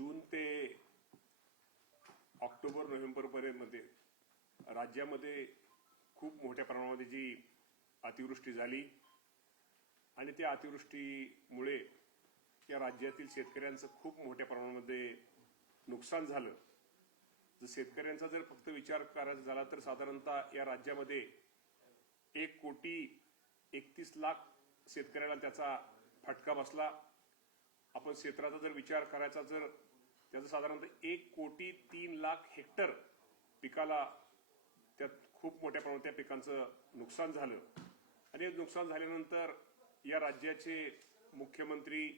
जून ते October November पर्यंत राज्यामध्ये खूप मोठ्या प्रमाणामध्ये जी अतिवृष्टी झाली आणि त्या अतिवृष्टीमुळे या राज्यातील शेतकऱ्यांचं खूप मोठ्या प्रमाणामध्ये नुकसान झालं. जर शेतकऱ्यांचा जर फक्त विचार करायचा झाला तर साधारणतः या राज्यामध्ये 1,31,00,000 शेतकऱ्याला त्याचा फटका बसला. आपण क्षेत्राचा जर विचार करायचा तर त्याचं साधारणतः 1,03,00,000 हेक्टर पिकाला त्यात खूप मोठ्या प्रमाणात त्या पिकांचं नुकसान झालं. आणि नुकसान झाल्यानंतर या राज्याचे मुख्यमंत्री,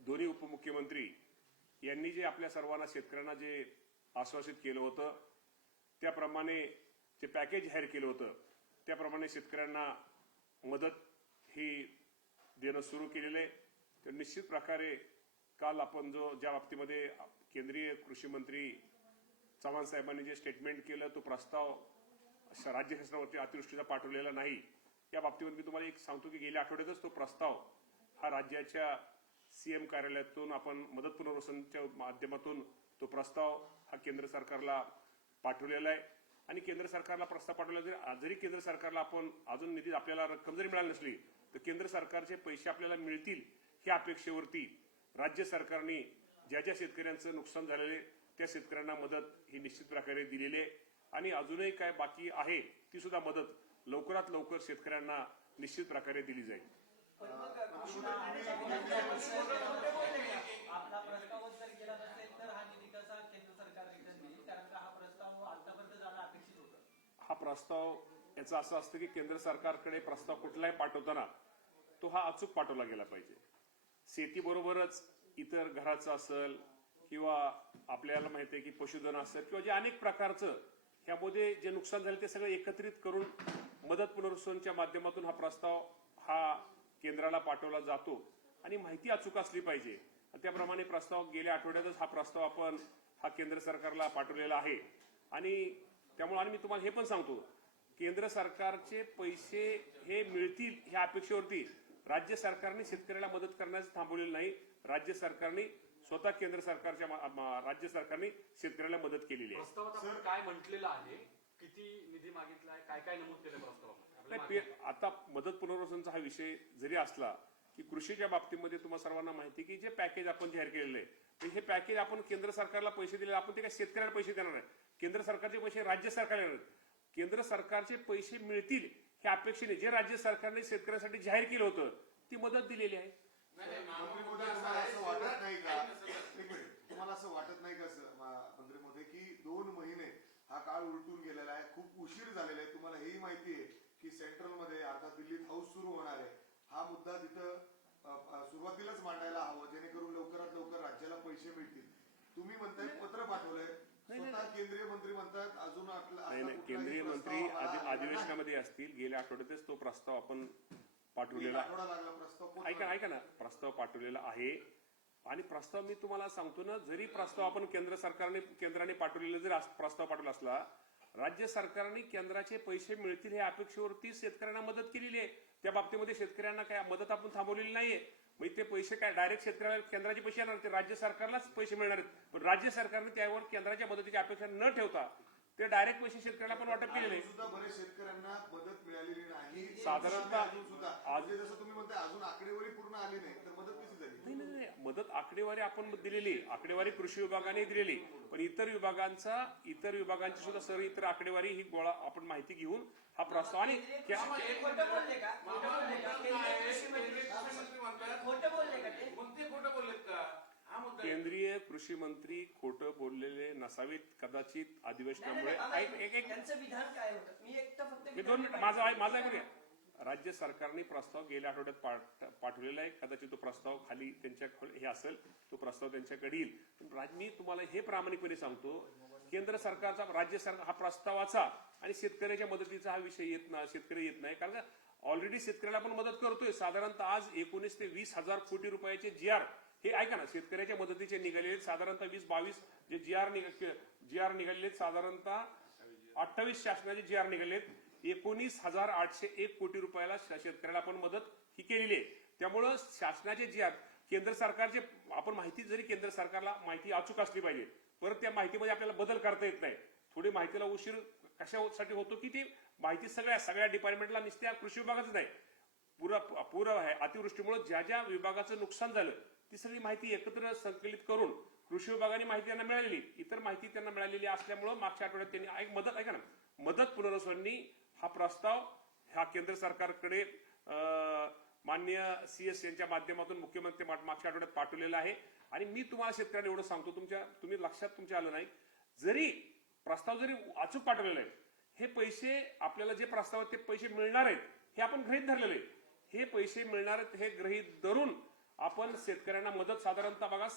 दोन्ही उपमुख्यमंत्री यांनी जे आपल्या सर्वांना शेतकऱ्यांना जे आश्वासित केलं होतं त्याप्रमाणे जे पॅकेज जाहीर केलं होतं त्याप्रमाणे शेतकऱ्यांना मदत ही देणं सुरू केलेलं आहे. तर निश्चित प्रकारे काल आपण ज्या बाबतीमध्ये केंद्रीय कृषी मंत्री चव्हाण साहेबांनी जे स्टेटमेंट केलं तो प्रस्ताव राज्य शासनावरती अतिवृष्टीचा पाठवलेला नाही. या बाबतीमध्ये मी तुम्हाला एक सांगतो की गेल्या आठवड्यातच तो प्रस्ताव हा राज्याच्या सीएम कार्यालयातून आपण मदत पुनर्वसनच्या माध्यमातून तो प्रस्ताव हा केंद्र सरकारला पाठवलेला आहे. आणि केंद्र सरकारला प्रस्ताव पाठवला जरी केंद्र सरकारला आपण अजून निधी आपल्याला रक्कम जरी मिळाली नसली तर केंद्र सरकारचे पैसे आपल्याला मिळतील ह्या अपेक्षेवरती राज्य सरकारने ज्या ज्या शेतकऱ्यांचं नुकसान झालेले त्या शेतकऱ्यांना मदत ही निश्चित प्रकारे दिलेली आहे. आणि अजूनही काय बाकी आहे ती सुद्धा मदत लवकरात लवकर शेतकऱ्यांना निश्चित प्रकारे दिली जाईल. हा प्रस्ताव याचा असं असतं की केंद्र सरकारकडे प्रस्ताव कुठलाही पाठवताना तो हा अचूक पाठवला गेला पाहिजे. शेतीबरोबरच इतर घराचं असेल किंवा आपल्याला माहिती आहे की पशुधन असेल किंवा जे अनेक प्रकारचं ह्यामध्ये जे नुकसान झाले ते सगळं एकत्रित करून मदत पुनर्वसनच्या माध्यमातून हा प्रस्ताव हा केंद्राला पाठवला जातो आणि माहिती अचूक असली पाहिजे. त्याप्रमाणे प्रस्ताव गेल्या आठवड्यातच हा प्रस्ताव आपण हा केंद्र सरकारला पाठवलेला आहे. आणि त्यामुळे आणि मी तुम्हाला हे पण सांगतो केंद्र सरकारचे पैसे हे मिळतील ह्या अपेक्षेवरती राज्य सरकारने शेतकऱ्याला मदत करण्यास थांबवलेलं नाही. राज्य सरकारने स्वतः केंद्र सरकारच्या राज्य सरकारने शेतकऱ्याला मदत केलेली आहे. प्रस्तावात काय म्हटलेलं आहे, किती निधी मागितलाय, काय काय नमूद केलं प्रस्तावात? आता मदत पुनर्वसनचा हा विषय जरी असला की कृषीच्या बाबतीमध्ये तुम्हाला सर्वांना माहिती की जे पॅकेज आपण जाहीर केलेलं आहे हे पॅकेज आपण केंद्र सरकारला पैसे दिले आपण ते काय शेतकऱ्याला पैसे देणार नाही. केंद्र सरकारचे पैसे राज्य सरकारला येणार. केंद्र सरकारचे पैसे मिळतील ह्या अपेक्षेने जे राज्य सरकारने शेतकऱ्यांसाठी जाहीर केलं होतं ती मदत दिलेली आहे. तुम्हाला असं वाटत नाही का मंत्री मोदी की 2 महिने हा काळ उलटून गेलेला आहे, खूप उशीर झालेला आहे. तुम्हाला हेही माहिती आहे की सेंट्रल मध्ये अर्थात दिल्लीत हाऊस सुरू होणार आहे. हा मुद्दा तिथं सुरुवातीलाच मांडायला हवं जेणेकरून लवकरात लवकर राज्याला पैसे मिळतील. तुम्ही म्हणताय पत्र पाठवलंय, स्वतः केंद्रीय मंत्री म्हणतात अजून केंद्रीय मंत्री अधिवेशनामध्ये असतील. गेल्या आठवड्यातच तो प्रस्ताव आपण पाठवलेला ऐका ना प्रस्ताव पाठवलेला आहे. आणि प्रस्ताव मी तुम्हाला सांगतो ना जरी प्रस्ताव आपण केंद्राने पाठवलेला जर प्रस्ताव पाठवला असला राज्य सरकारने केंद्राचे पैसे मिळतील या अपेक्षेवरती शेतकऱ्यांना मदत केलेली आहे. त्या बाबतीमध्ये शेतकऱ्यांना काय मदत आपण थांबवलेली नाहीये. मग ते पैसे काय डायरेक्ट शेतकऱ्याला केंद्राचे पैसे येणार ते राज्य सरकारलाच पैसे मिळणार आहेत. पण राज्य सरकारने त्यावर केंद्राच्या मदतीची अपेक्षा न ठेवता ते डायरेक्ट पैसे शेतकऱ्याला पण वाटप केलेले सुद्धा बरेच शेतकऱ्यांना मदत मिळालेली नाही. साधारणतः जसं तुम्ही म्हणताय अजून आकडेवारी पूर्ण आली नाही तर मदत कशी झाली? नाही मदत आकडेवारी आपण दिलेली आकडेवारी कृषी विभागाने दिलेली पण इतर विभागांची सुद्धा सर्व इतर आकडेवारी ही गोळा आपण माहिती घेऊन हा प्रस्ताव आणि केंद्रीय कृषी मंत्री खोटं बोललेले नसावेत कदाचित अधिवेशनामुळे. माझा राज्य सरकारने प्रस्ताव गेल्या आठवड्यात पाठवलेला आहे. कदाचित तो प्रस्ताव खाली त्यांच्या हे असेल तो प्रस्ताव त्यांच्याकडे येईल. पण मी तुम्हाला हे प्रामाणिकपणे सांगतो केंद्र सरकारचा राज्य सरकार हा प्रस्तावाचा आणि शेतकऱ्याच्या मदतीचा हा विषय शेतकरी येत नाही. कारण ऑलरेडी शेतकऱ्याला आपण मदत करतोय. साधारणतः आज 19 ते 20 हजार कोटी रुपयाचे GR हे ऐका ना शेतकऱ्याच्या मदतीचे निघालेले साधारणतः 20-22 जे GR निघालेले साधारणतः 28 शासनाचे GR निघालेत 19,801 कोटी रुपयाला शेतकऱ्याला आपण मदत ही केलेली आहे. त्यामुळं शासनाचे GR केंद्र सरकारचे आपण माहिती जरी केंद्र सरकारला माहिती अचूक असली पाहिजे, परत त्या माहितीमध्ये आपल्याला बदल करता येत नाही. थोडी माहितीला उशीर कशासाठी होतो की ती माहिती सगळ्या डिपार्टमेंटला नुसत्या कृषी विभागाचं नाही, पूर अतिवृष्टीमुळे ज्या ज्या विभागाचं नुकसान झालं ती सगळी माहिती एकत्र संकलित करून कृषी विभागाने माहिती त्यांना मिळालेली, इतर माहिती त्यांना मिळालेली असल्यामुळे मागच्या आठवड्यात त्यांनी मदत पुनर्वसनी हा प्रस्ताव हा केंद्र सरकारकडे माननीय CS यांच्या माध्यमातून मुख्यमंत्री मागच्या आठवड्यात पाठवलेला आहे. आणि मी तुम्हाला शेतकऱ्यांना एवढं सांगतो, तुम्ही लक्षात तुमच्या आलं नाही, जरी प्रस्ताव जरी अचूक पाठवलेला आहे, हे पैसे आपल्याला जे प्रस्ताव आहेत ते पैसे मिळणार आहेत हे आपण गृहीत धरलेले. हे पैसे मिळणार आहेत हे गृहीत धरून आपण शेतकऱ्यांना मदत साधारणतः बघा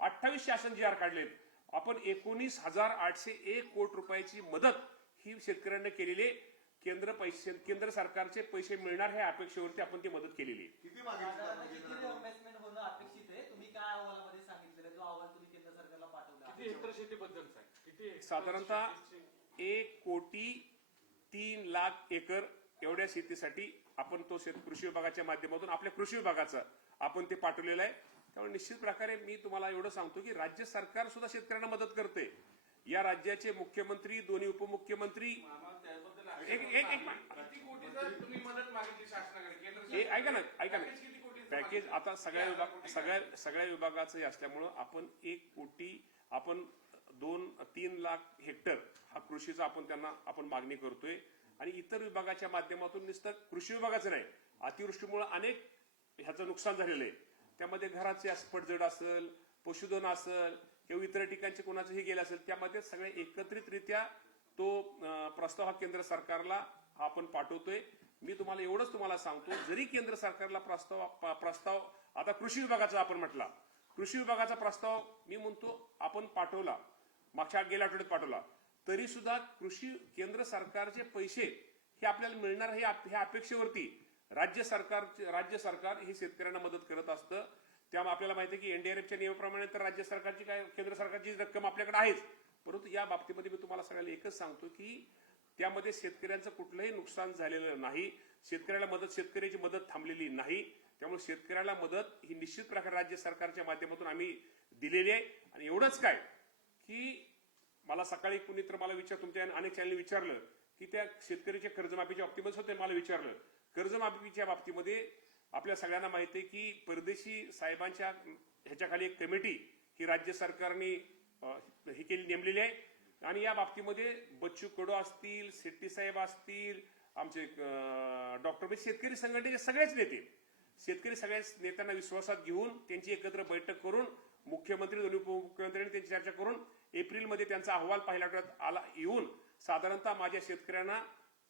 28 शासन GR काढलेत. आपण 19,801 कोटी रुपयाची मदत ही शेतकऱ्यांना केलेली आहे. केंद्र सरकारचे पैसे मिळणार ह्या अपेक्षेवरती आपण ती मदत केलेली आहे. किती मागितलं किती रिइन्व्हेस्टमेंट होणं अपेक्षित आहे? तुम्ही काय अहवालामध्ये सांगितलेलं, जो अहवाल तुम्ही केंद्र सरकारला पाठवला? किती हेक्टर शेतीबद्दलचा आहे? किती हेक्टर साधारणतः शेतीची- 1,03,00,000 एकर एवढ्या शेतीसाठी आपण तो कृषी विभागाच्या माध्यमातून आपल्या कृषी विभागाचा आपण ते पाठवलेलं आहे. त्यामुळे निश्चित प्रकारे मी तुम्हाला एवढं सांगतो की राज्य सरकार सुद्धा शेतकऱ्यांना मदत करते. या राज्याचे मुख्यमंत्री, दोन्ही उपमुख्यमंत्री किती कोटीचा तुम्ही मदत मागितली शासनाकडे? केंद्र ऐका ना किती कोटीचं पॅकेज आता सगळ्या विभागाचं हे असल्यामुळं आपण 1 कोटी आपण 2-3 लाख हेक्टर हा कृषीचा आपण मागणी करतोय. आणि इतर विभागाच्या माध्यमातून नुसतं कृषी विभागाचं नाही, अतिवृष्टीमुळे अनेक ह्याचं नुकसान झालेलं आहे. त्यामध्ये घराचे पडझड असेल, पशुधन असेल किंवा इतर ठिकाणचे कोणाचं हे गेलं असेल, त्यामध्ये सगळे एकत्रितरित्या तो प्रस्ताव हा केंद्र सरकारला आपण पाठवतोय. मी तुम्हाला सांगतो, जरी केंद्र सरकारला प्रस्ताव आता कृषी विभागाचा आपण म्हटला, कृषी विभागाचा प्रस्ताव मी म्हणतो आपण पाठवला, गेल्या आठवड्यात पाठवला, तरी सुद्धा केंद्र सरकारचे पैसे हे आपल्याला मिळणार ह्या अपेक्षेवरती राज्य सरकार हे शेतकऱ्यांना मदत करत असतं. त्यामुळे आपल्याला माहिती आहे की NDRFच्या नियमाप्रमाणे तर राज्य सरकारची केंद्र सरकारची रक्कम आपल्याकडे आहेच, परंतु या बाबतीमध्ये मी तुम्हाला सगळ्याला एकच सांगतो की त्यामध्ये शेतकऱ्यांचं कुठलंही नुकसान झालेलं नाही, शेतकऱ्याची मदत थांबलेली नाही. त्यामुळे शेतकऱ्याला मदत ही निश्चित प्रकारे राज्य सरकारच्या माध्यमातून आम्ही दिलेली आहे. आणि एवढंच काय की मला सकाळी कुणी तर मला तुमच्या अनेक चॅनलने विचारलं की त्या शेतकऱ्याच्या कर्जमाफीच्या बाबतीमध्ये होते, मला विचारलं कर्जमाफीच्या बाबतीमध्ये आपल्या सगळ्यांना माहिती आहे की परदेशी साहेबांच्या ह्याच्याखाली एक कमिटी ही राज्य सरकारने ही नेमलेली आहे. आणि या बाबतीमध्ये बच्चू कडू असतील, शेट्टी साहेब असतील, आमचे डॉक्टर शेतकरी संघटनेचे सगळेच नेते, शेतकरी सगळ्या नेत्यांना विश्वासात घेऊन त्यांची एकत्र बैठक करून मुख्यमंत्री, दोन्ही उपमुख्यमंत्र्यांनी त्यांची चर्चा करून एप्रिलमध्ये त्यांचा अहवाल पहिल्या आठवड्यात येऊन साधारणतः माझ्या शेतकऱ्यांना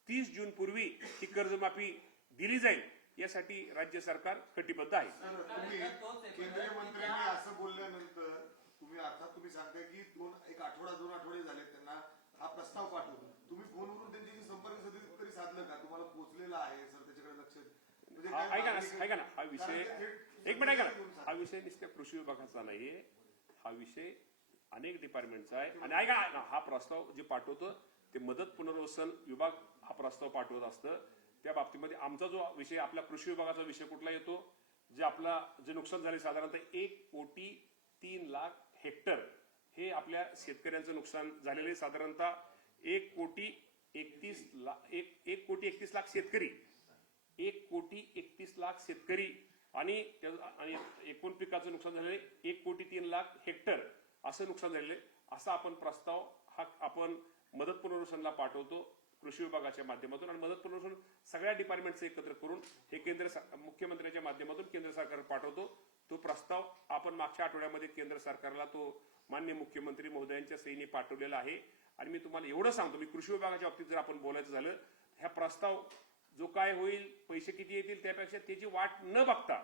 30 जून पूर्वी ही कर्जमाफी दिली जाईल यासाठी राज्य सरकार कटिबद्ध आहे. केंद्रीय मंत्र्यांनी असं बोलल्यानंतर तुम्ही सांगताय की 2 आठवडे झाले त्यांना हा प्रस्ताव पाठवून, तुम्ही फोनवरून त्यांच्याशी संपर्क तरी साधलं का? तुम्हाला पोहोचलेला आहे सर त्याच्याकडे लक्ष? ऐका ना हा विषय एक मिनिट ऐका ना, हा विषय नुसत्या कृषी विभागाचा नाहीये, हा विषय अनेक डिपार्टमेंटचा आहे. आणि ऐका हा प्रस्ताव जे पाठवतो ते मदत पुनर्वसन विभाग हा प्रस्ताव पाठवत असतं. त्या बाबतीमध्ये आमचा जो विषय, आपला कृषी विभागाचा विषय कुठला येतो, जे नुकसान झाले साधारणतः 1,03,00,000 हेक्टर हे आपल्या शेतकऱ्यांचं नुकसान झालेलं आहे. साधारणतः 1,31,00,000 शेतकरी, 1,31,00,000 शेतकरी आणि एकूण पिकाचं नुकसान झालेलं आहे 1,03,00,000 हेक्टर असं नुकसान झालेलं आहे. असा आपण प्रस्ताव हा आपण मदत पुनर्वसनला पाठवतो कृषी विभागाच्या माध्यमातून. आणि मदत पुनर्वसन सगळ्या डिपार्टमेंटचं एकत्र करून हे मुख्यमंत्र्यांच्या माध्यमातून केंद्र सरकार पाठवतो. तो प्रस्ताव आपण मागच्या आठवड्यामध्ये केंद्र सरकारला तो माननीय मुख्यमंत्री महोदयांच्या सहीने पाठवलेला आहे. आणि मी तुम्हाला एवढं सांगतो, मी कृषी विभागाच्या बाबतीत जर आपण बोलायचं झालं, ह्या प्रस्ताव जो काय होईल, पैसे किती येतील त्यापेक्षा त्याची वाट न बघता,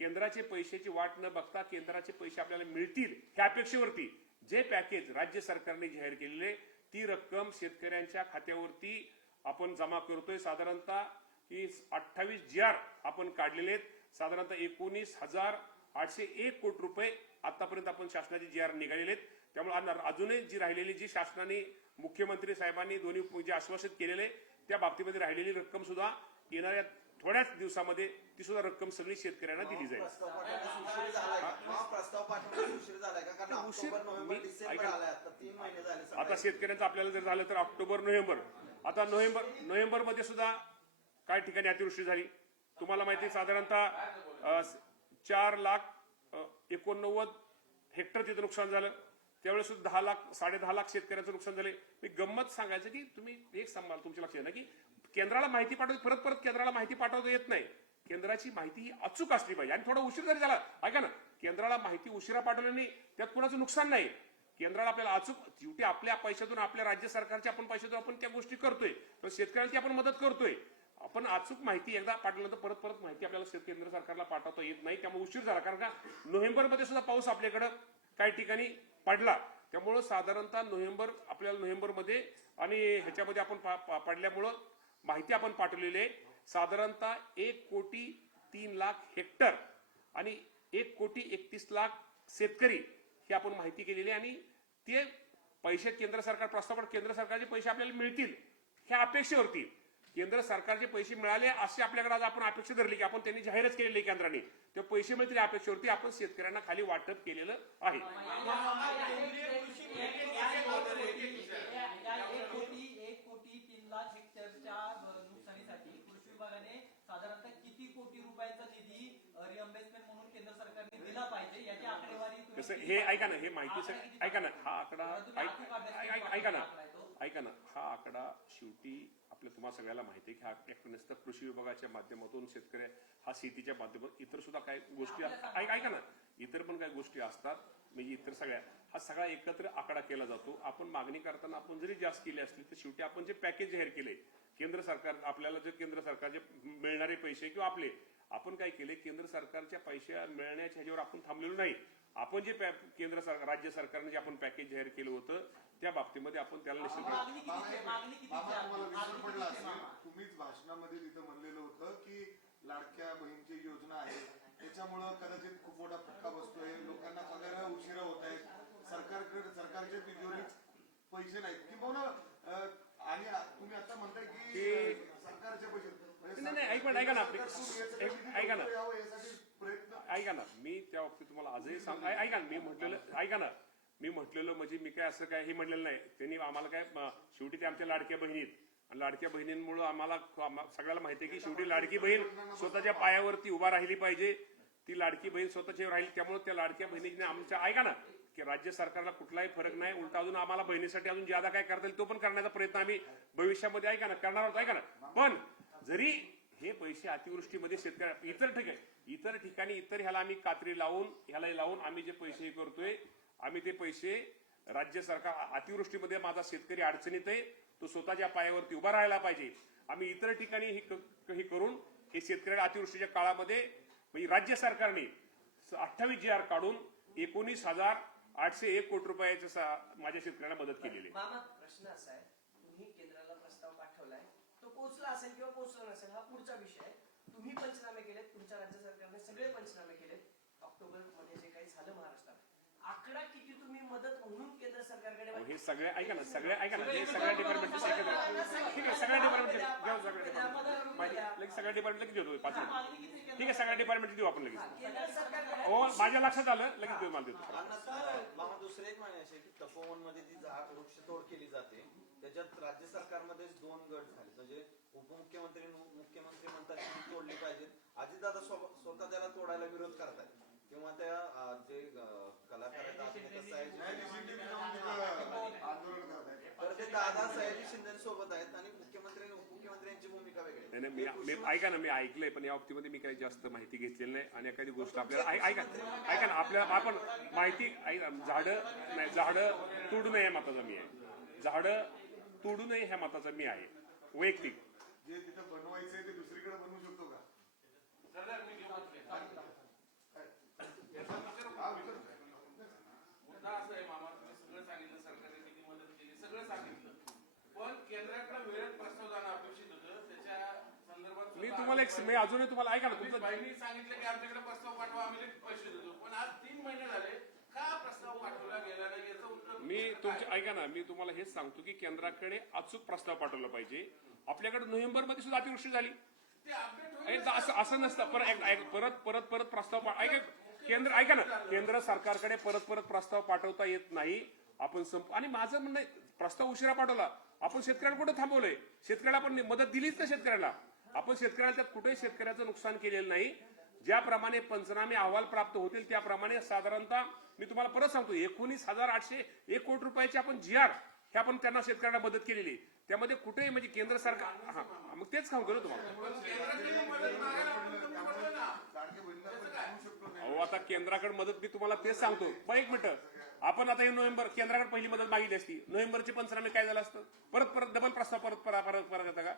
केंद्राचे पैशाची वाट न बघता केंद्राचे पैसे आपल्याला मिळतील ह्या अपेक्षेवरती जे पॅकेज राज्य सरकारने जाहीर केलेले ती रक्कम शेतकऱ्यांच्या खात्यावरती आपण जमा करतोय. साधारणतः ही 28 GR आपण काढलेले आहेत. साधारणतः 19,801 कोटी रुपये आतापर्यंत आपण शासनाचे GR निघालेले आहेत. त्यामुळे अजूनही जी राहिलेली, जी शासनाने मुख्यमंत्री साहेबांनी दोन्ही जे आश्वासित केलेले त्या बाबतीमध्ये राहिलेली रक्कम सुद्धा येणाऱ्या थोड्याच दिवसामध्ये ती सुद्धा रक्कम सगळी शेतकऱ्यांना दिली जाईल. प्रस्ताव पाठवण्यास उशीर झालाय का? प्रस्ताव पाठवण्यास उशीर झालाय का? कारण उशीर- ऑक्टोबर नोव्हेंबर मी- डिसेंबर ऐका- आलाय आता 3 महिने झाले आता सगळ्या. शेतकऱ्यांचं आपल्याला जर झालं तर ऑक्टोबर नोव्हेंबर, आता नोव्हेंबर मध्ये सुद्धा काही ठिकाणी अतिवृष्टी झाली. तुम्हाला माहिती आहे, साधारणतः 4,89,000 हेक्टर तिथं नुकसान झालं. त्यावेळेस सुद्धा 10,00,000-10,50,000 शेतकऱ्यांचं नुकसान झाले. मी गंमत सांगायचं की तुम्ही एक सांभाळ, तुमच्या लक्षात ना की केंद्राला माहिती पाठवते, परत केंद्राला माहिती पाठवता येत नाही. केंद्राची माहिती ही अचूक असली पाहिजे. आणि थोडा उशीर जरी झाला, ऐका ना, केंद्राला माहिती उशिरा पाठवल्याने त्यात कुणाचं नुकसान नाही. केंद्राला आपल्याला अचूक, शेवटी आपल्या पैशातून, आपल्या राज्य सरकारच्या आपण पैशातून आपण त्या गोष्टी करतोय, तर शेतकऱ्यांची आपण मदत करतोय. आपण अचूक माहिती एकदा पाठवल्यानंतर परत माहिती आपल्याला केंद्र सरकारला पाठवता येत नाही. त्यामुळे उशीर झाला. कारण का नोव्हेंबरमध्ये सुद्धा पाऊस आपल्याकडं काही ठिकाणी पडला. त्यामुळं साधारणतः आपल्याला नोव्हेंबरमध्ये आणि ह्याच्यामध्ये आपण पडल्यामुळं माहिती आपण पाठवलेली आहे. साधारणतः 1,03,00,000 हेक्टर आणि 1,31,00,000 शेतकरी ही आपण माहिती केलेली आहे. आणि ते पैसे केंद्र सरकार प्रस्ताव, केंद्र सरकारचे पैसे आपल्याला मिळतील ह्या अपेक्षेवरती, केंद्र सरकारचे पैसे मिळाले असे आपल्याकडे आज आपण अपेक्षा धरली की आपण त्यांनी जाहीरच केलेली आहे केंद्राने, ते पैसे मिळतील अपेक्षेवरती आपण शेतकऱ्यांना खाली वाटप केलेलं आहे. एक कोटी 3,00,000 हेक्टरच्या नुकसानीसाठी कृषी विभागाने साधारणतः किती कोटी रुपयांचा निधी रिअम्बर्समेंट म्हणून केंद्र सरकारने दिला पाहिजे याची आकडेवारी तुम्ही कसं हे ऐका ना, हे माहिती ऐका ना, हा आकडा ऐका ना, हा आकडा शेवटी तुम्हाला सगळ्याला माहिती आहे की हा एक नुसतं कृषी विभागाच्या माध्यमातून शेतकरी हा शेतीच्या माध्यमातून इतर सुद्धा काही गोष्टी ऐका ना, इतर पण काही गोष्टी असतात. म्हणजे इतर सगळ्या हा सगळा एकत्र आकडा केला जातो. आपण मागणी करताना आपण जरी जास्त केली असली तर शेवटी आपण जे पॅकेज जाहीर केले केंद्र सरकार, आपल्याला जे केंद्र सरकारचे मिळणारे पैसे किंवा आपण काय केले, केंद्र सरकारच्या पैसे मिळण्याच्या ह्याच्यावर आपण थांबलेलो नाही. आपण जे केंद्र सरकार, राज्य सरकारने जे आपण पॅकेज जाहीर केलं होतं त्या बाबतीमध्ये आपण त्याला निश्चित तुम्हीच भाषणामध्ये तिथं म्हणलेलं होतं की लाडक्या बहीणची योजना आहे त्याच्यामुळं कदाचित खूप मोठा फटका बसतोय, लोकांना पगार उशिरा होत आहेत, सरकारच्या तिजोरीत पैसे नाहीत किंवा आणि तुम्ही आता म्हणताय की सरकारचे पैसे नाही, ऐका ना, ऐका ना, मी त्या बाबतीत तुम्हाला आजही ऐका ना, मी म्हटलेलं म्हणजे मी काय असं काय हे म्हटलेलं नाही. त्यांनी आम्हाला काय शेवटी ते आमच्या लाडक्या बहिणीत, आणि लाडक्या बहिणींमुळे आम्हाला सगळ्याला माहिती आहे की शेवटी लाडकी बहीण स्वतःच्या पायावरती उभा राहिली पाहिजे. ती लाडकी बहीण स्वतःच्या राहील. त्यामुळे त्या लाडक्या बहिणीने आमच्या ऐका ना की राज्य सरकारला कुठलाही फरक नाही, उलटा अजून आम्हाला बहिणीसाठी अजून ज्यादा काय करता येईल तो पण करण्याचा प्रयत्न आम्ही भविष्यामध्ये करणार आहोत. ऐका ना, पण जरी हे पैसे अतिवृष्टीमध्ये शेतकऱ्या इतर ठिकाणी ह्याला आम्ही कात्री लावून आम्ही जे पैसे करतोय, आम्ही ते पैसे राज्य सरकार अतिवृष्टीमध्ये माझा शेतकरी अडचणीत आहे, तो स्वतःच्या पायावरती उभा राहायला पाहिजे. आम्ही इतर ठिकाणी हे करून हे शेतकऱ्याला अतिवृष्टीच्या काळामध्ये म्हणजे राज्य सरकारने 28 GR काढून 19,801 कोटी रुपयाच्या माझ्या शेतकऱ्यांना मदत केलेली आहे. मामा, प्रश्न असा आहे, तुम्ही केंद्राला प्रस्ताव पाठवलाय, तो पोहोचला असेल किंवा पोहोचला नसेल हा पुढचा विषय आहे. तुम्ही पंचनामे केलेत, तुमच्या राज्य सरकारने सगळे पंचनामे केलेत. ऑक्टोबर मध्ये जे काही झालं महाराष्ट्रात, आकडा किती तुम्ही मदत म्हणून केंद्र सरकारकडे हे सगळे ऐका ना, हे सगळ्या डिपार्टमेंटचे ठीक आहे, सगळ्या डिपार्टमेंटचे सगळ्या डिपार्टमेंटला किती होतो? 5 मिनिट. ठीक आहे, सगळ्या डिपार्टमेंटचे देऊ आपण लगेच. केंद्र सरकारकडे हो, माझ्या लक्षात आलं, लगेच देऊ, मला देतो. मामा, दुसरे एक माहिती असे की तपोवन मध्ये जी वृक्षतोड केली जाते त्याच्यात राज्य सरकारमध्येच 2 गट झाले. म्हणजे उपमुख्यमंत्री मुख्यमंत्री म्हणतात की तोडली पाहिजे, अजितदादा स्वतः त्याला तोडायला विरोध करतात, किंवा त्या जे कलाकार आहेत तर ते दादा सयाजी शिंदे सोबत आहेत आणि मुख्यमंत्र्यांची भूमिका वेगळी. नाही, ऐका ना, मी ऐकलंय पण या बाबतीमध्ये मी काही जास्त माहिती घेतलेली नाही. आणि एखादी गोष्ट आपल्याला ऐका ना, आपल्याला आपण माहिती झाडं तोडू नये मताचा मी आहे. झाडं तोडू नये ह्या मताचा मी आहे वैयक्तिक. जे तिथं बनवायचंय ते दुसरीकडे बनवू शकतो का? मुद्दा असं आहे मामा, तुम्ही सगळं सांगितलं, सरकारने किती मदत केली सगळं सांगितलं, पण केंद्राकडे वेळेत प्रस्ताव जाणं अपेक्षित होतं. त्याच्या संदर्भात मी तुम्हाला अजूनही तुम्हाला ऐका ना, तुमचं बहिणी सांगितलं की आमच्याकडे प्रस्ताव पाठवा, आम्ही लगेच पैसे देतो, पण आज 3 महिने झाले का प्रस्ताव पाठवला गेला नाही याचं उत्तर मी तुमच्या ऐका ना, मी तुम्हाला हेच सांगतो की केंद्राकडे अचूक प्रस्ताव पाठवला पाहिजे. आपल्याकडे नोव्हेंबरमध्ये सुद्धा अतिवृष्टी झाली, ते अपडेट होईल. एकदा असं नसतं. परत प्रस्ताव ऐका केंद्र ऐका ना, केंद्र सरकारकडे परत प्रस्ताव पाठवता येत नाही. आपण आणि माझं म्हणणं आहे, प्रस्ताव उशिरा पाठवला, आपण शेतकऱ्याला कुठं थांबवलंय? शेतकऱ्याला आपण मदत दिलीच ना शेतकऱ्याला. आपण शेतकऱ्याला त्यात कुठेही शेतकऱ्याचं नुकसान केलेलं नाही. ज्याप्रमाणे पंचनामे अहवाल प्राप्त होतील त्याप्रमाणे साधारणतः मी तुम्हाला परत सांगतो 19,801 कोटी रुपयाची आपण GR हे आपण त्यांना शेतकऱ्यांना मदत केलेली. त्यामध्ये कुठेही म्हणजे केंद्र सरकार हा मग तेच सांगतो ना तुम्हाला. पण केंद्राकडे मदत मागायला आपण कमी पडलो ना. लाडके बहिणीला पण म्हणू शकतो नाही. अहो आता केंद्राकडे मदत मी तुम्हाला तेच सांगतो. पण एक मिनिट, आपण आता हे नोव्हेंबर केंद्राकडे पहिली मदत मागितली असती, नोव्हेंबरचे पंचनामे काय झालं असतं? परत डबल प्रस्ताव परत येता का?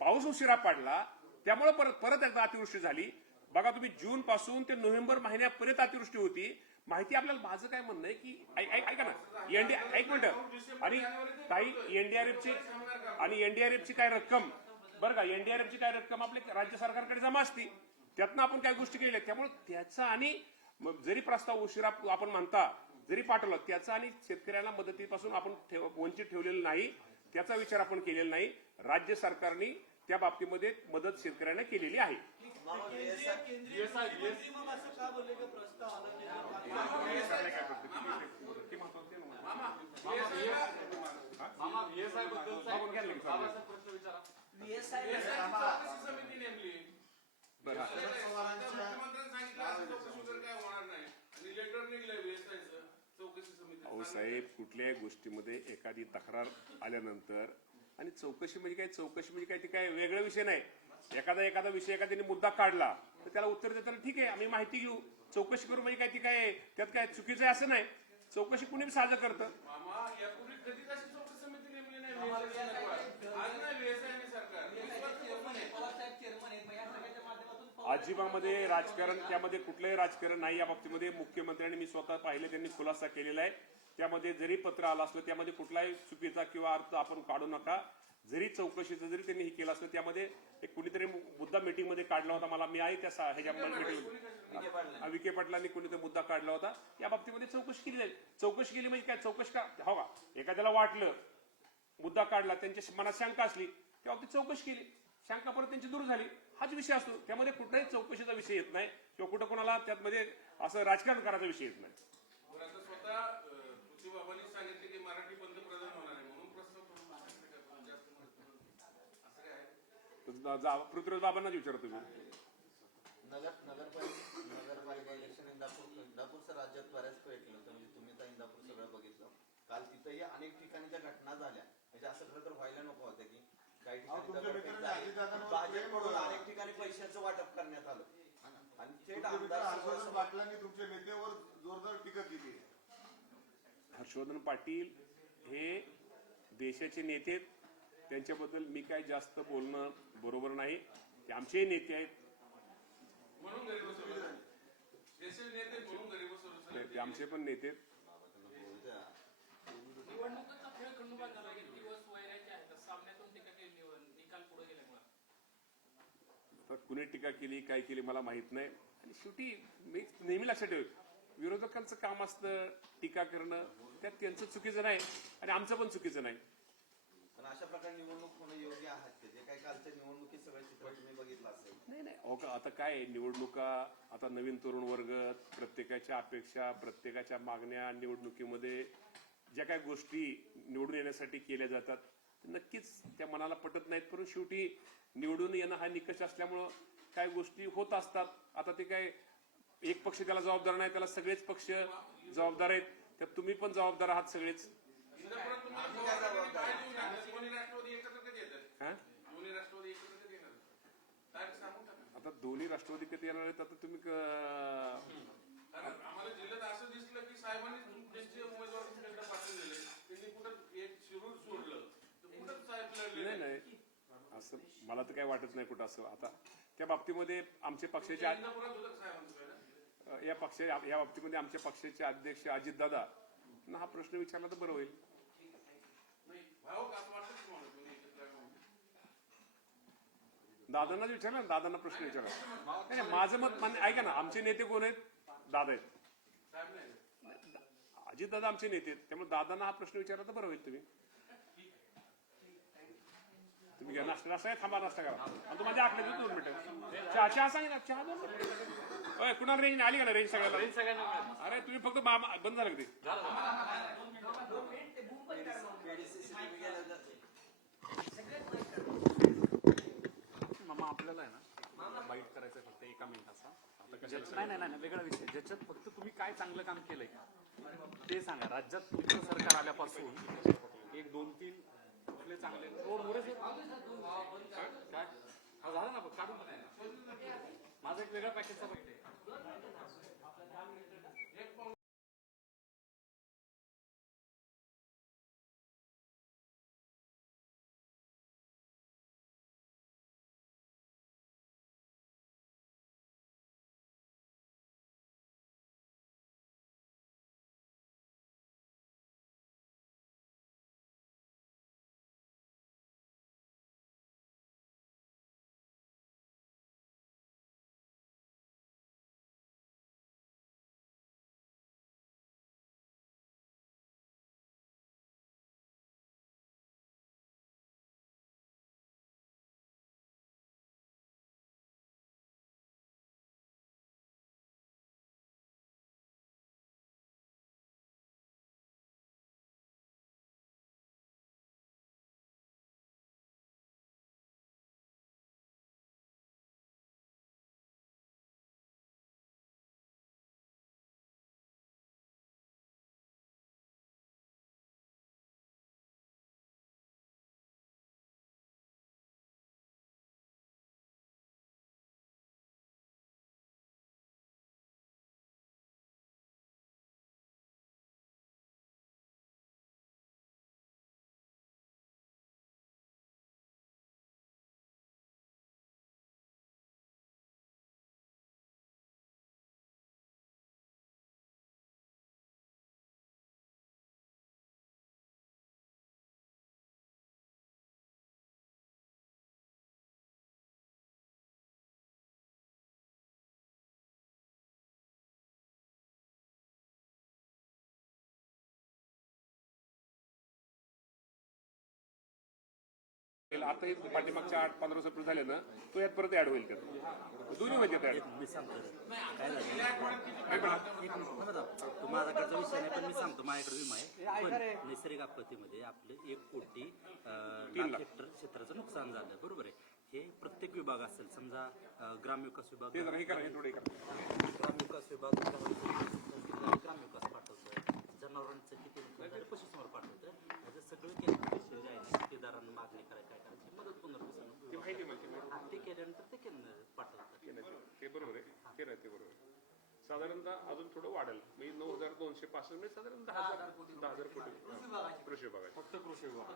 पाऊस उशिरा पडला त्यामुळे परत एकदा अतिवृष्टी झाली. बघा तुम्ही जून पासून ते नोव्हेंबर महिन्यापर्यंत अतिवृष्टी होती. माहिती आपल्याला माझं काय म्हणणं आहे की ऐका ना, एक मिनिट, आणि काही एनडीआरएफची काय रक्कम बरं का, एनडीआरएफची काय रक्कम आपल्या राज्य सरकारकडे जमा असती, त्यातनं आपण काय गोष्टी केल्या. त्यामुळे त्याचा आणि जरी प्रस्ताव उशिरा आपण म्हणता जरी पाठवलं, त्याचा आणि शेतकऱ्यांना मदतीपासून आपण वंचित ठेवलेलं नाही, त्याचा विचार आपण केलेला नाही. राज्य सरकारने त्या बाबतीमध्ये मदत शेतकऱ्यांना केलेली आहे. केंद्रीय मंत्री मग असं का बोलले की प्रस्ताव आला मामा VSI बद्दलचा एक बाबासाहेब प्रश्न विचारा. चौकशी समिती नेमली. बरं शरद पवारांच्या मुख्यमंत्र्यांनी सांगितलं असं चौकशी वगैरे काय होणार नाही. आणि लेटर निघलंय VSIचं चौकशी समिती. अहो साहेब, कुठल्याही गोष्टीमध्ये एखादी तक्रार आल्यानंतर आणि चौकशी म्हणजे काय ते काय वेगळा विषय नाही. एखादा विषय एखाद्याने मुद्दा काढला तर त्याला उत्तर देताना ठीक आहे आम्ही माहिती घेऊ, चौकशी करू, म्हणजे काय ती काय त्यात काय चुकीचं आहे असं नाही. चौकशी कुणी साजं करतं. मामा यापूर्वी कधीच अशी चौकशी समिती नेमली नाही VSI संदर्भात. आज नाही VSI आणि सरकार 20 वर्षापूर्वी नाही. पवारसाहेब चेअरमन आहेत, मग या सगळ्याच्या माध्यमातून अजिबामध्ये राजकारण, त्यामध्ये कुठलंही राजकारण नाही. या बाबतीमध्ये मुख्यमंत्र्यांनी मी स्वतः पाहिले, त्यांनी खुलासा केलेला आहे. त्यामध्ये जरी पत्र आलं असलं त्यामध्ये कुठलाही चुकीचा किंवा अर्थ आपण काढू नका. जरी चौकशीचं जरी त्यांनी हे केलं असलं, त्यामध्ये एक कुणीतरी मुद्दा मीटिंग मध्ये काढला होता, मला मी आहे त्या ह्याच्या मीटिंग विखे पाटलांनी कुणीतरी मुद्दा काढला होता. या बाबतीमध्ये चौकशी केली जाईल. चौकशी केली म्हणजे काय, चौकशी का हो का, एखाद्याला वाटलं मुद्दा काढला, त्यांच्या मनात शंका असली त्या बाबतीत चौकशी केली, शंका परत त्यांची दूर झाली, हाच विषय असतो. त्यामध्ये कुठलाही चौकशीचा विषय येत नाही किंवा कुठं कोणाला त्यामध्ये असं राजकारण करायचा विषय येत नाही. बरं, आता स्वतः पृथ्वीबाबांनी सांगितले की मराठी पंतप्रधान होणार आहे म्हणून प्रस्ताव करून जास्त मत असं काय आहे? पृथ्वीराज बाबांनाच विचारा तुम्ही. नगरपालिका इलेक्शन इंदापूरचं राज्यात बऱ्याच पेटलं होतं. म्हणजे तुम्ही तर इंदापूर सगळं बघितलं. काल तिथंही अनेक ठिकाणी त्या घटना झाल्या. म्हणजे असं खरं तर व्हायला नको होतं की काही ठिकाणी भाजपकडून अनेक ठिकाणी पैशाचं वाटप करण्यात आलं आणि थेट आमदार हर्षवर्धन पाटलांनी तुमच्या नेत्यावर जोरदार टीका केली. हर्षवर्धन पाटील हे देशाचे नेते आहेत, त्यांच्याबद्दल मी काय जास्त बोलणं बरोबर नाही. ते आमचेही नेते आहेत, म्हणून गरीब बसवलं. देशाचे नेते म्हणून गरीब बसवलं. ते आमचे पण नेते आहेत. निवडणुकीचा खेळ खंडोबा झाला. एक दिवस वैराचे आहेत, सामन्यातून टीका केली, निकाल पुढे गेल्यामुळे. तर कुणी टीका केली काय केली मला माहित नाही. आणि शेवटी मी नेहमी लक्षात ठेव, विरोधकांचं काम असतं टीका करणं, त्यात त्यांचं चुकीचं नाही आणि आमचं पण चुकीचं नाही. पण अशा प्रकारे निवडणूक होणं योग्य आहे ते जे काही कालच्या निवडणुकीत सगळं चित्र तुम्ही बघितलं असेल. नाही हो का, आता काय आहे, निवडणुका आता नवीन तरुण वर्ग, प्रत्येकाच्या अपेक्षा, प्रत्येकाच्या मागण्या, निवडणुकीमध्ये ज्या काही गोष्टी निवडून येण्यासाठी केल्या जातात नक्कीच त्या मनाला पटत नाहीत, परंतु शेवटी निवडून येणं हा निकष असल्यामुळं काय गोष्टी होत असतात. आता ते काय एक पक्ष त्याला जबाबदार नाही, त्याला सगळेच पक्ष जबाबदार आहेत. त्यात तुम्ही पण जबाबदार आहात सगळेच. इंदापुरात तुम्हाला पवारांनी काय देऊन टाकलं? दोन्ही राष्ट्रवादी एकत्र कधी येतात? हा, दोन्ही राष्ट्रवादी एकत्र कधी येणार? तारीख सांगून टाका. आता दोन्ही राष्ट्रवादी कधी येणार आहेत आता तुम्ही कारण आम्हाला जिल्ह्यात असं दिसलं की साहेबांनी ज्यांचे उमेदवार तिकडे पाठवलेले त्यांनी कुठं एक शिरूर सोडलं तर कुठं साहेब लढले नाही असं मला तर काय वाटत नाही कुठं असं. आता त्या बाबतीमध्ये आमचे पक्षाचे इंदापुरात होतं साहेबांचं काय? या बाबतीमध्ये आमच्या पक्षाचे अध्यक्ष अजितदादा ना हा प्रश्न विचारला तर बरं होईल. नाही भाऊ असं वाटतं की तुम्हाला दोन्ही एकत्र आहे म्हणून? दादांनाच विचारला ना, दादांना प्रश्न विचारला. नाही माझं मत मान्य, ऐका ना, आमचे नेते कोण आहेत? दादा आहेत. साहेब नाही अजितदादा आमचे नेते आहेत, त्यामुळे दादांना हा प्रश्न विचारला तर बरं होईल. तुम्ही घ्या नाश्ता आहे, थांबा नाश्ता करा आणि तुम्हाला आखले 2 मिनिटं चहा सांग ना, चहा 2 मिनिटं. होय कुणाला रेंज आली का ना? रेंज सगळ्याला रेंज सगळ्यांना मिळाली. अरे तुम्ही फक्त बंद झालं का ते? मामा आपल्याला आहे ना बाईट करायचं फक्त 1 मिनिटाचा. नाही वेगळा विषय. ज्याच्यात फक्त तुम्ही काय चांगलं काम केलंय ते सांगा. राज्यात तुमचं सरकार आल्यापासून 1, 2, 3 आपले चांगले रोड मोरे काय हा झाला ना काढून माझा एक वेगळा पॅकेजचा बघते. आता हे पाठीमागच्या 8-15 एप्रिल झाले ना, तो यात परत ऍड होईल त्यात. दोन्ही म्हणजे ऍड. मी सांगतो काय झालं माझ्याकडचा विषय नाही पण मी सांगतो माझ्याकडे विमा आहे. पण नैसर्गिक आपत्तीमध्ये आपलं 1 कोटी लाख हेक्टर क्षेत्राचं नुकसान झालं बरोबर आहे. हे प्रत्येक विभाग असेल समजा ग्रामविकास विभाग ग्रामविकास विभाग ग्रामविकास पाठवतं, जनावरांचं किती नुकसान झालं पशुसंवर्धन पाठवतं. याचं सगळं केंद्र विषय जे आहे ठेकेदारांना मागणी करायची काय करायची मदत पुनर्वसन ते केल्यानंतर ते केंद्र पाठवतात. ते बरोबर आहे, ते बरोबर आहे. साधारणतः अजून थोडं वाढेल म्हणजे 9,265 म्हणजे साधारण 10,000 कोटी कृषी विभागाचे फक्त कृषी विभाग